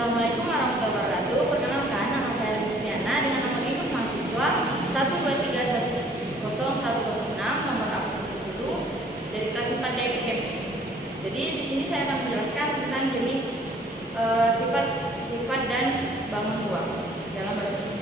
Assalamualaikum warahmatullahi wabarakatuh. Perkenalkan, nama saya Rizliana dengan nomor induk mahasiswa 123100106 nomor absen 10 dari kelas 4 DPKP. Jadi di sini saya akan menjelaskan tentang jenis sifat dan bangun uang dalam bahasa uang.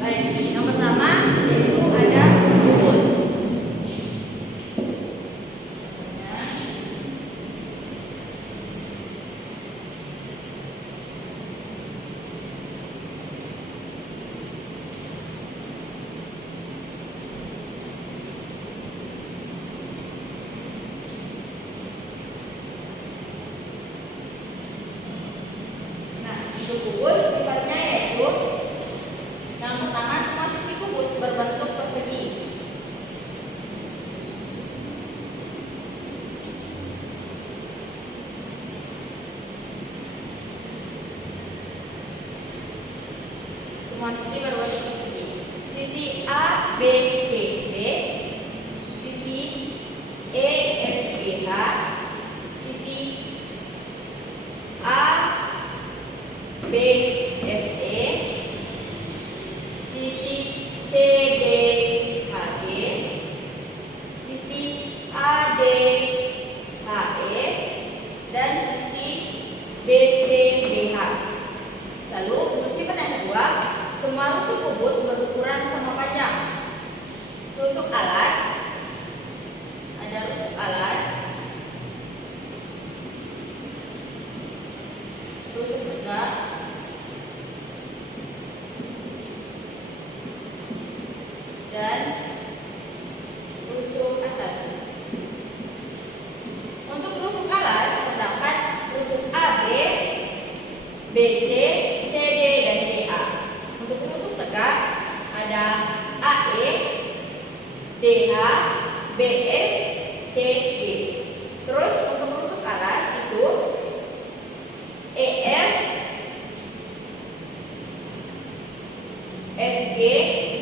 Baik, yang pertama yaitu ada kubus. Nah, itu kubus sifatnya yaitu yang pertama, semua sisi kubus berbentuk persegi. Semua sisi berbentuk persegi. Sisi A, B, C, D, sisi E, F, G, H, sisi A, B, F, E, sisi C, D, H, G, sisi A, D, H, E, dan sisi B, C, D, H. Lalu untuk sifat yang kedua, semua rusuk kubus berukuran sama panjang. Rusuk alas, ada rusuk alas, rusuk tegak, dan rusuk atas. Untuk rusuk alas terdapat rusuk AB, BC, CD, dan DA. Untuk rusuk tegak ada AE, DH, BF, CD. Terus untuk rusuk alas itu EF, FG,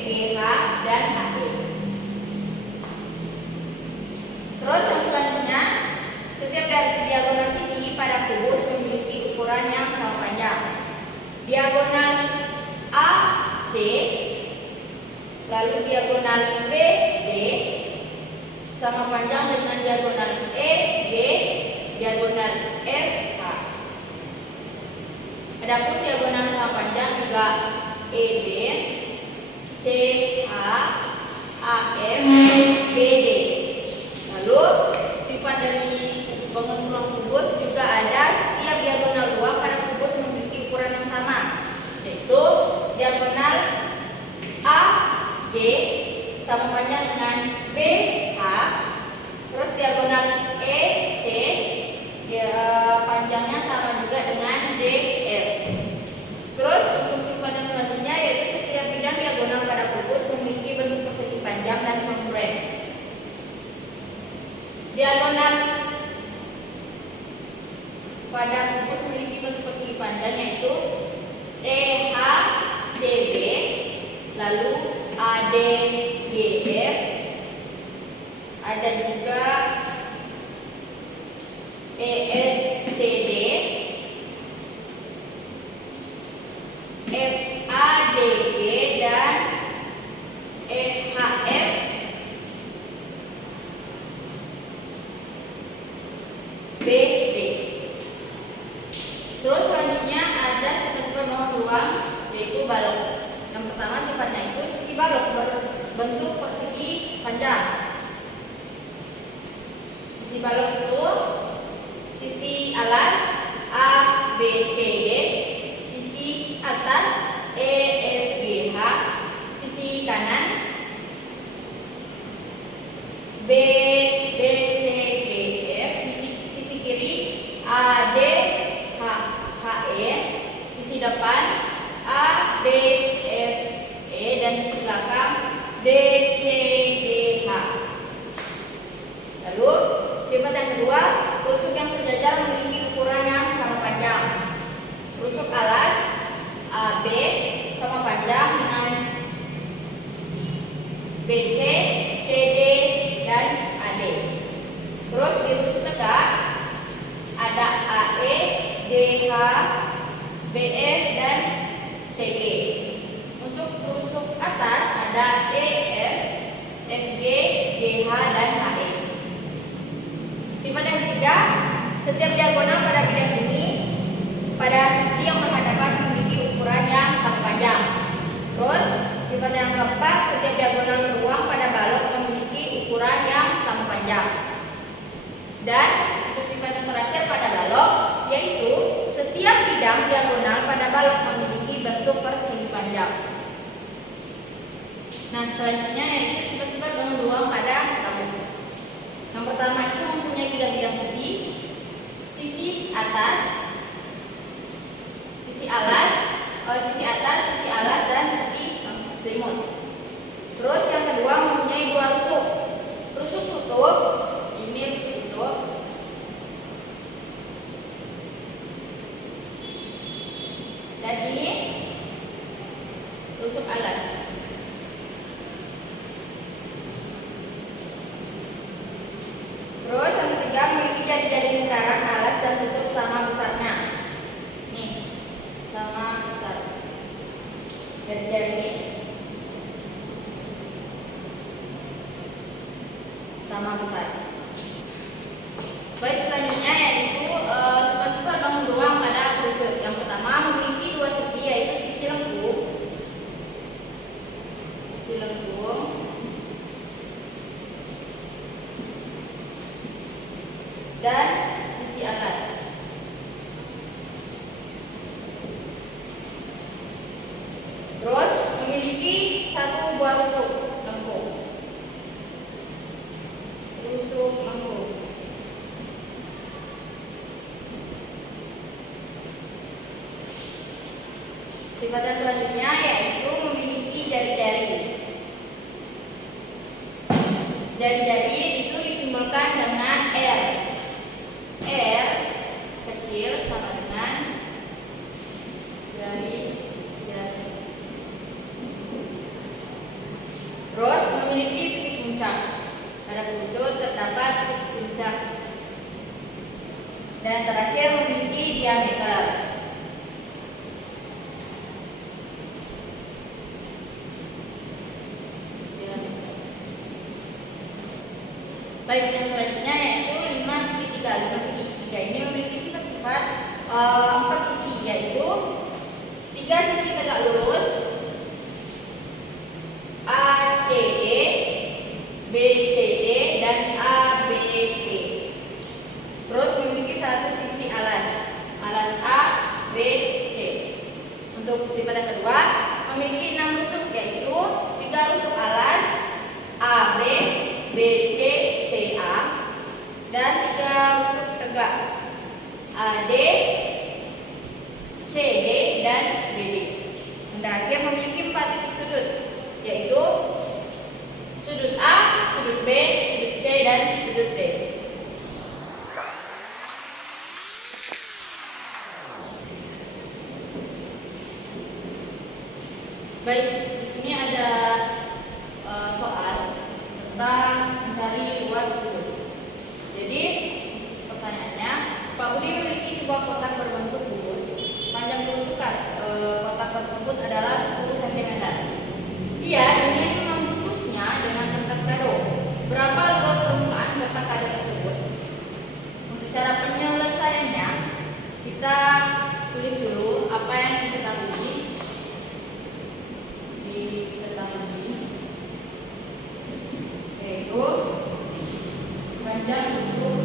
GH, dan HE. Terus yang selanjutnya, setiap diagonal sisi pada kubus memiliki ukuran yang sama panjang. Diagonal AC, lalu diagonal BD sama panjang dengan diagonal EG, diagonal FH. Adapun diagonal sama panjang juga ED, CH, AF, BD. Lalu sifat dari bangun ulang kubus juga ada setiap diagonal ruang pada kubus memiliki ukuran yang sama, yaitu diagonal AG sama panjang dengan BH, terus diagonal EC panjangnya sama juga dengan DF. Terus untuk sifat yang selanjutnya yaitu setiap bidang diagonal pada kubus memiliki bentuk persegi panjang dan kongruent. Diagonal pada kubus memiliki bentuk persegi panjang yaitu EHCB, lalu ADGF, ada juga EFCD, FADG, dan FHF, BD. Terus selanjutnya ada sifat-sifat bangun ruang yaitu balok. Yang pertama sifatnya itu sisi balok berbentuk persegi panjang. Sisi balok itu sisi alas A, B, C, D, sisi atas E, F, G, H, sisi kanan B, B, C, D, F, sisi kiri A, D, H, H, E, sisi depan A, B, F, E, dan sisi belakang D, C, D, H. Lalu sifat yang kedua, rusuk yang sejajar memiliki ukuran yang sama panjang. Rusuk BH, BF, dan CG. Untuk tusuk atas ada EF, FG, GH, dan HE. Sifat yang ketiga, setiap diagonal pada bidang ini pada sisi yang berhadapan memiliki ukuran yang sama panjang. Terus sifat yang keempat, setiap diagonal ruang pada balok memiliki ukuran yang sama panjang. Dan untuk sifat yang terakhir pada balok, yaitu setiap bidang diagonal pada balok memiliki bentuk persegi panjang. Nah, selanjutnya yaitu sifat-sifat bangun ruang pada tabung. Yang pertama itu mempunyai bidang-bidang sisi, sisi atas, sisi atas, sisi alas, dan sisi selimut. Terus yang kedua mempunyai dua rusuk. Rusuk tutup, ini rusuk tutup. Dan ini rusuk alas. Terus yang ketiga memiliki jari-jari lingkaran alas dan tutup sama besarnya. Nih, sama besar. Jari-jari sama besar. Baik, selanjutnya yaitu sifat-sifat bangun ruang pada kerucut. Yang pertama memiliki dua sisi, yaitu sisi lengkung, dan sisi alas. Terus memiliki satu buah rusuk lengkung. Sifat yang selanjutnya yaitu memiliki jari-jari. Jari-jari itu disimbolkan dengan R. R kecil sama dengan jari-jari. Terus memiliki titik puncak. Pada kerucut terdapat titik puncak. Dan terakhir memiliki diameter. Baik, yang selanjutnya yaitu 5 segitiga. 5 segitiga ini memiliki sifat-sifat 4 sisi, yaitu 3 sisi tegak lurus, ACD, BCD, dan ABT. Terus memiliki 1 sisi alas, alas A, B, C. Untuk sifat yang kedua memiliki 6 rusuk, yaitu 3 rusuk alas, AB, BC, CA, dan 3 rusuk tegak, AD, CD, dan BD. Dan terakhir memiliki 4 titik sudut, yaitu sudut A, sudut B, sudut C, dan sudut D. Baik, di sini ada soal tentang mencari luas kubus. Jadi pertanyaannya, Pak Budi memiliki sebuah kotak berbentuk kubus. Panjang kerusukan kotak tersebut adalah 10 cm. Ia ingin membungkusnya dengan kertas kado. Berapa luas permukaan kotak kado tersebut? Untuk cara penyelesaiannya, kita tulis dulu apa yang kita ketahui. Yaitu panjang rusuk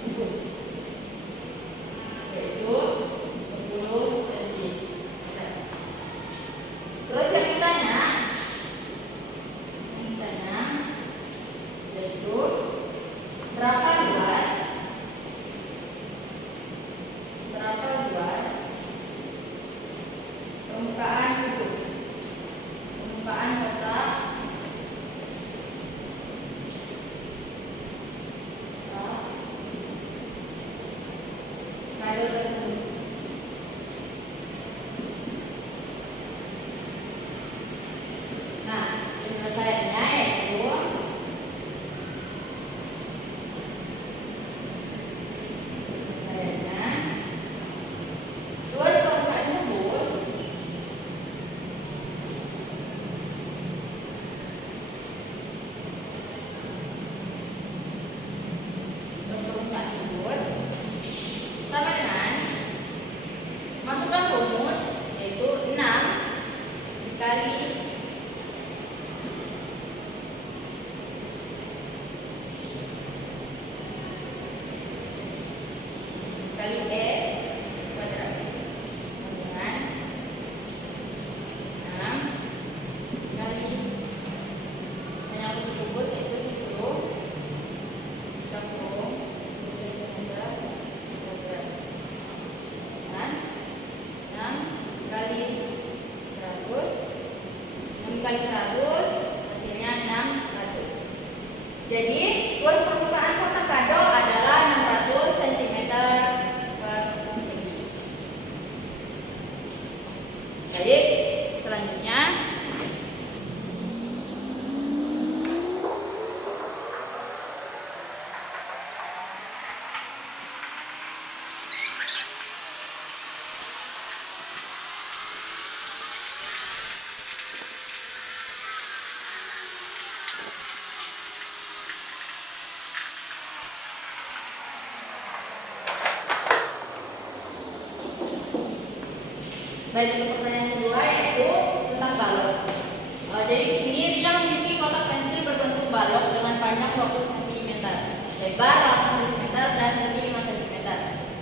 kubus, yaitu 10 cm. Terus yang ditanya yaitu berapa luas permukaan kubus, permukaan kotak Jadi luas permukaan kotak kado adalah 600 cm persegi. Baik, selanjutnya baik, untuk pertanyaan kedua yaitu tentang balok. Jadi di sini dia memiliki kotak pensil berbentuk balok dengan panjang 20 cm, lebar 8 cm dan tinggi 5 cm.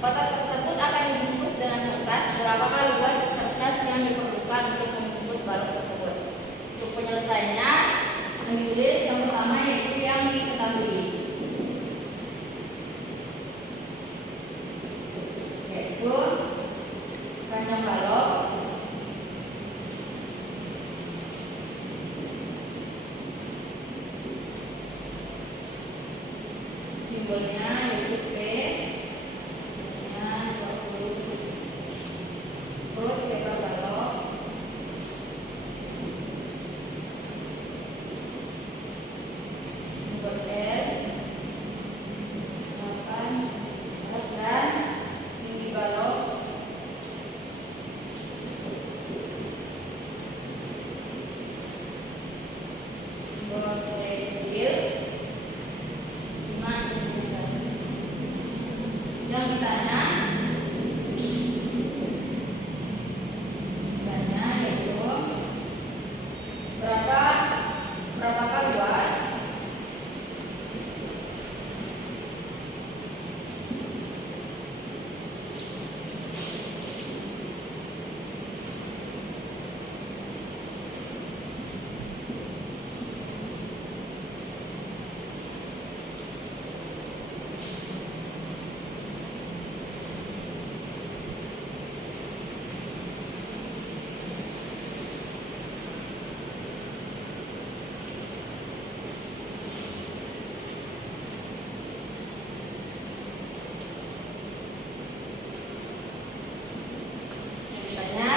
Kotak tersebut akan dibungkus dengan kertas. Berapakah luas kertas yang diperlukan untuk membungkus balok tersebut? Untuk penyelesaiannya menulis yang pertama yaitu yang diketahui, yaitu panjang balok simbolnya yaitu P dengan 20, terus lebar balok simbol L 8 dan tinggi balok simbol kecil 5 cm. Yang ditanya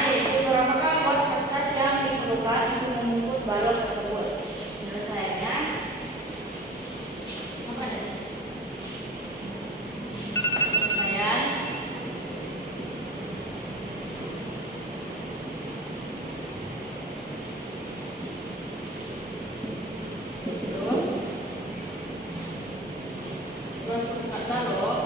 yaitu berapakah luas kertas yang diperlukan untuk membungkus balok tersebut? Penyelesaiannya apa ya? Penyelesaian luas permukaan balok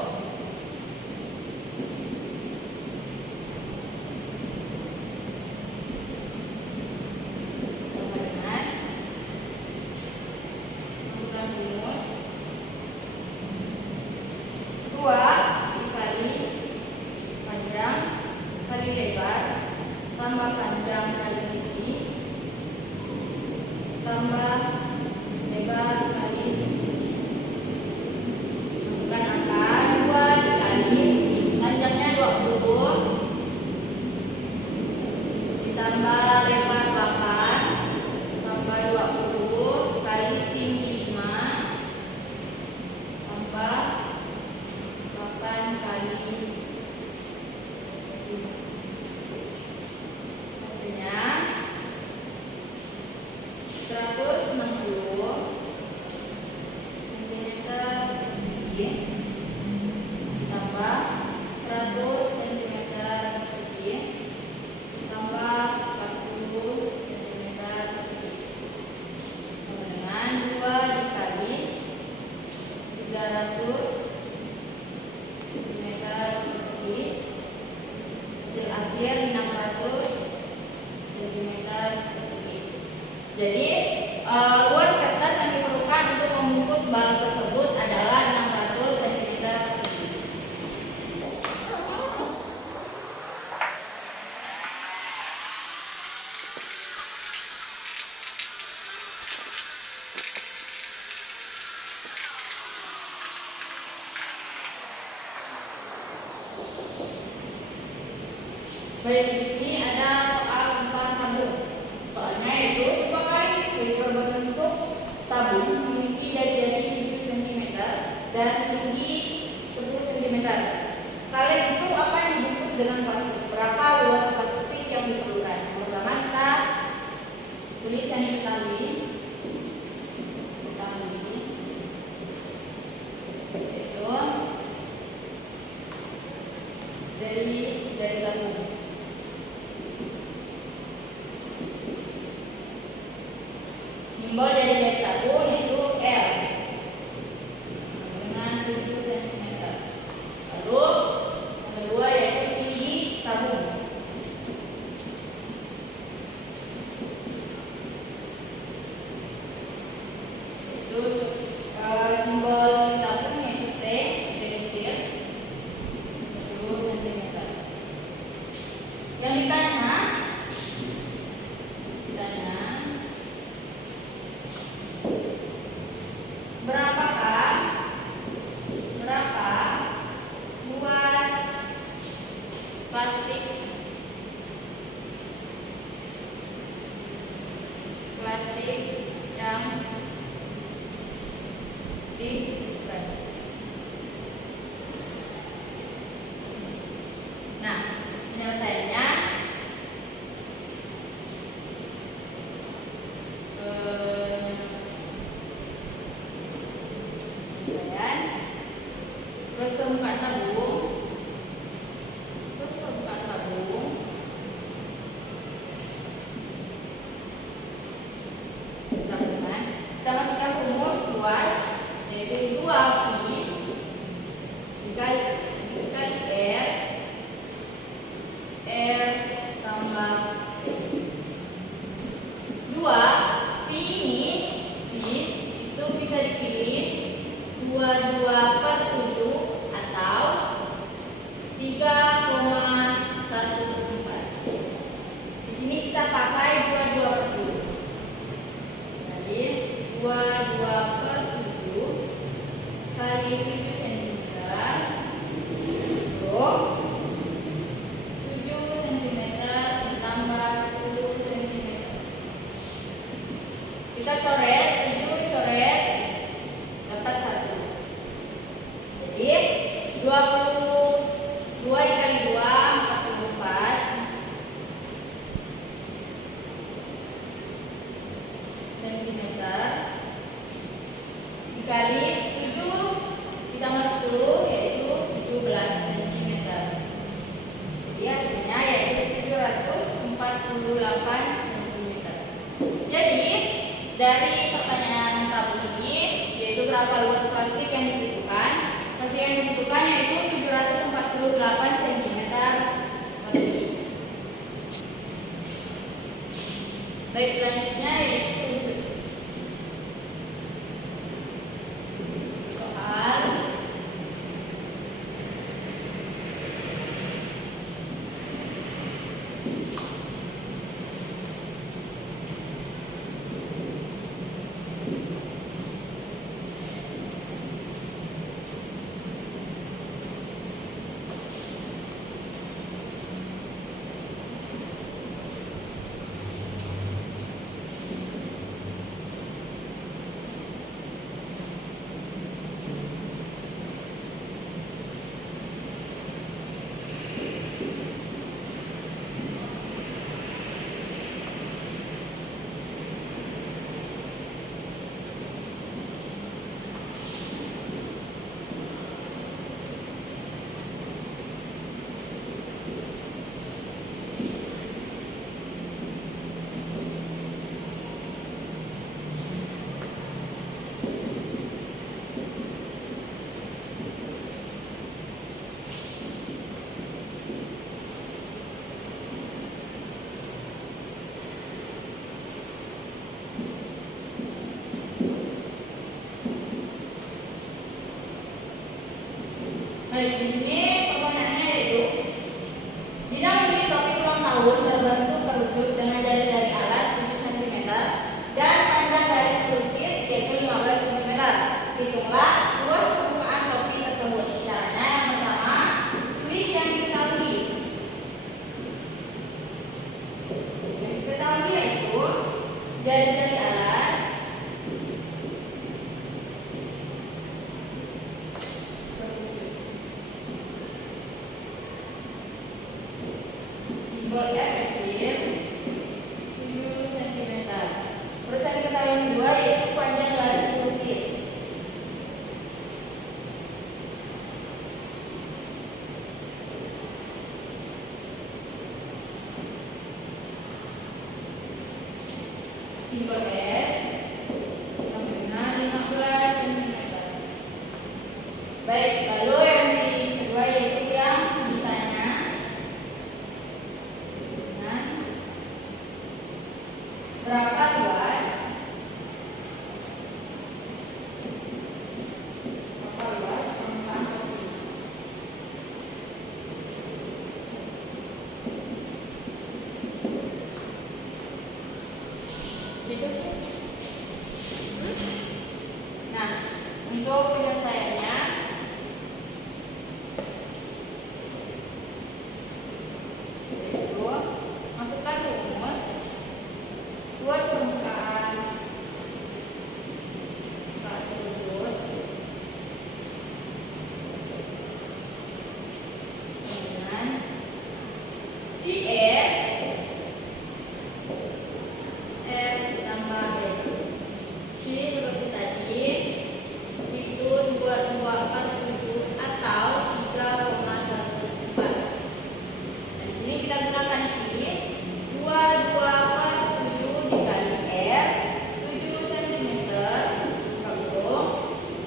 tambah panjang kali tinggi tambah lebar kali masukkan angka 2 dikali panjangnya 20 ditambah lebar 8 tambah 20 kali tinggi 5 tambah 8 kali 5. Hasilnya 160 cm persegi tambah 100 cm persegi tambah 40 cm persegi dengan 2 dikali 300 cm persegi, hasil akhir 600 cm persegi. Jadi luas kertas yang diperlukan untuk membungkus balok tersebut adalah 600 cm persegi. Baik, di sini ada soal tentang tabung. Soalnya itu sebuah kain listrik berbentuk tabung memiliki jari-jari dari tabung yaitu L dengan 7 cm. Lalu yang kedua yaitu tinggi tabung. Itu simbol tabung yaitu T kecil 10 cm. Yang ditanya berapa luas plastik yang dibutuhkan. Nah, penyelesaiannya terus permukaan tabung, kita masukkan rumus luas yaitu 2V dikali R tambah 2V ini itu bisa dipilih 22/7 atau 3,14. Di sini kita pakai 22/7. Jadi 22/7 kali 7 cm untuk 7 cm ditambah 10 cm. Kita coret 7 coret dapat 1. Jadi 22 dikali 2 44 cm dikali 7 ditambah 10 yaitu 17 cm. Jadi hasilnya yaitu 748 cm. Jadi dari pertanyaan tabel ini yaitu berapa luas plastik yang dibutuhkan, hasil yang dibutuhkan yaitu 748 cm persegi. Baik, selanjutnya yaitu soal ini pertanyaannya yaitu Dina membeli topi ulang tahun berbentuk kerucut dengan jari-jari alas 7 cm dan panjang garis pelukis yaitu 15 cm. Hitunglah luas permukaan topi tersebut. Caranya yang pertama, tulis yang diketahui. Yang diketahui yaitu jari-jari alas Untuk penyelesaiannya, masukkan rumus, buat permukaan tersebut dengan IF R ditambah S. Ini seperti tadi, itu 2247 atau 3,14. Dan sini kita gunakan I 2247 dikali R 7 cm gabung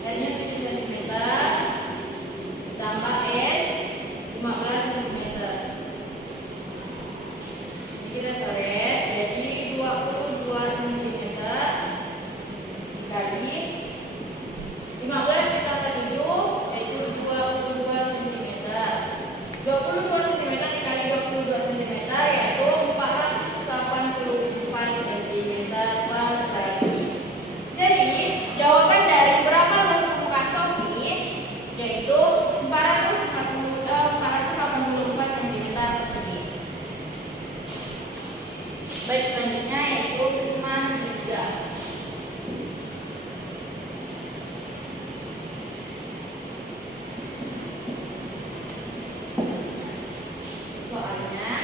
R-nya 7 cm tambah S 15 cm. Ini kita coret jadi 22 cm dikali 15 ditambah 7 yaitu 22 cm. 22 cm dikali 22 cm yaitu 484 cm persegi. Jadi jawaban dari berapa luas permukaan topi yaitu 484 cm persegi. Baik, selanjutnya yaitu hitungan juga. Soalnya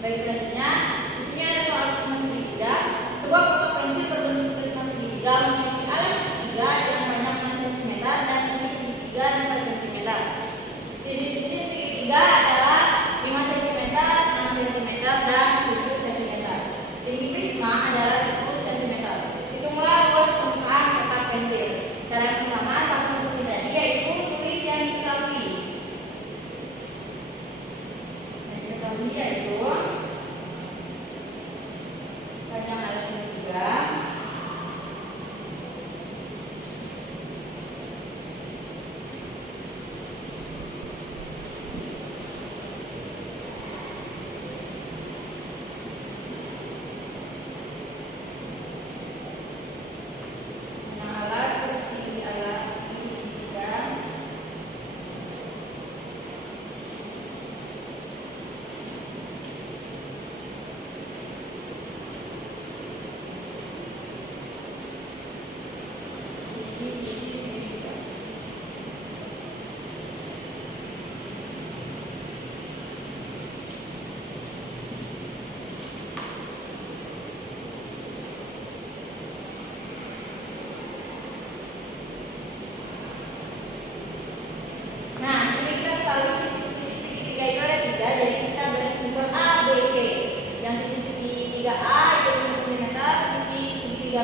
baik, selanjutnya di sini ada soal pertemuan segitiga. Sebuah kotak pensil berbentuk kristal segitiga memiliki alas segitiga yang panjang 6 cm dan tinggi segitiga 4 cm. Di sini segitiga adalah 5 cm, 6 cm, dan 7 cm. Tinggi prisma adalah 10 cm. Hitunglah luas permukaan kotak pensil. Cara yang pertama sama seperti tadi yaitu tulis yang diketahui. Yang diketahui yaitu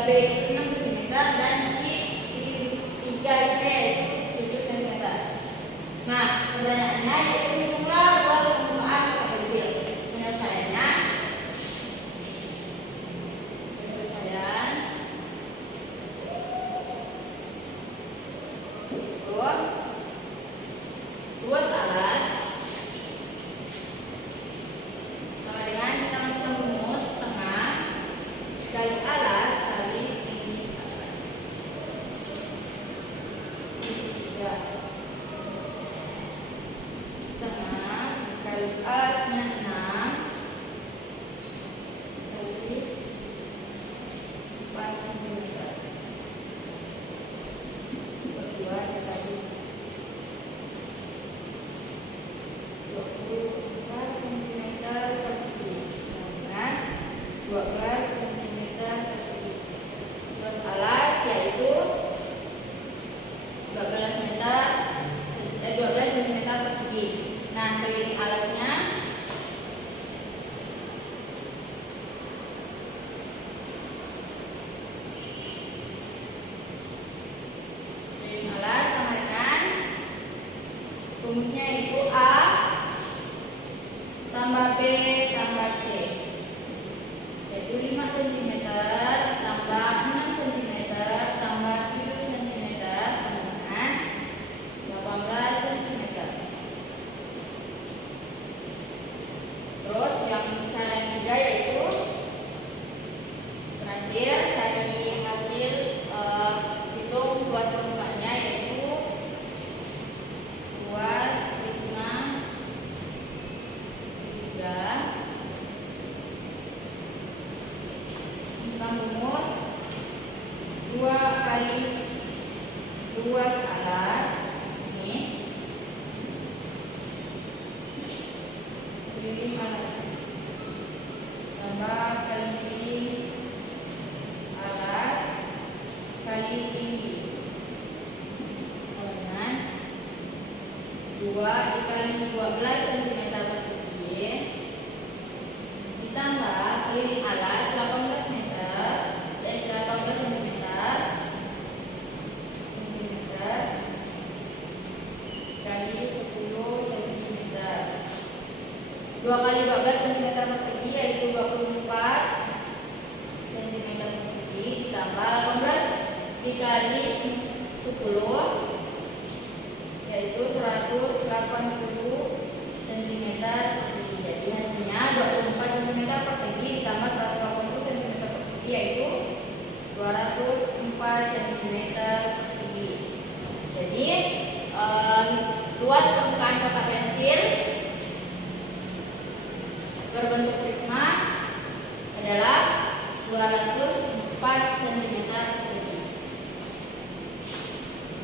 B itu 6 cm dan sisi 3C itu 7 cm. Nah, pertanyaannya yaitu hitunglah ruas permukaan kota kecil. Penyelesaiannya ruas alas sama dengan kita bisa merumus tengah kali alas kali tinggi atas. Tengah kali alasnya 6 kali 4 cm. Berdua tadi 24 cm persegi dengan 12 cm persegi. Ruas alas yaitu 12 cm persegi. Nah, keliling alasnya sama dengan rumusnya yaitu A tambah B tambah C, yaitu 5 cm tambah 6 cm tambah 7 cm sama dengan 18 cm. Terus yang cara yang ketiga yaitu terakhir cari hasil hitung luas permukaannya, yaitu luas prisma segitiga kita rumus 2 kali luas alas ini keliling alas tambah keliling alas kali tinggi dengan 2 dikali 12 cm persegi ditambah keliling alas 18 meter dan 18 cm kali 10 cm. 2 kali 12 cm persegi yaitu 24 cm persegi ditambah 18 dikali 10 yaitu 180 cm persegi. Jadi hasilnya 24 cm persegi ditambah 180 cm persegi yaitu 204 cm persegi. Jadi luas permukaan kotak pensil berbentuk prisma adalah 204 cm persegi.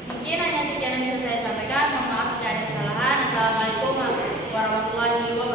Mungkin hanya sekian yang bisa saya sampaikan. Mohon maaf jika ada kesalahan. Assalamualaikum warahmatullahi wabarakatuh.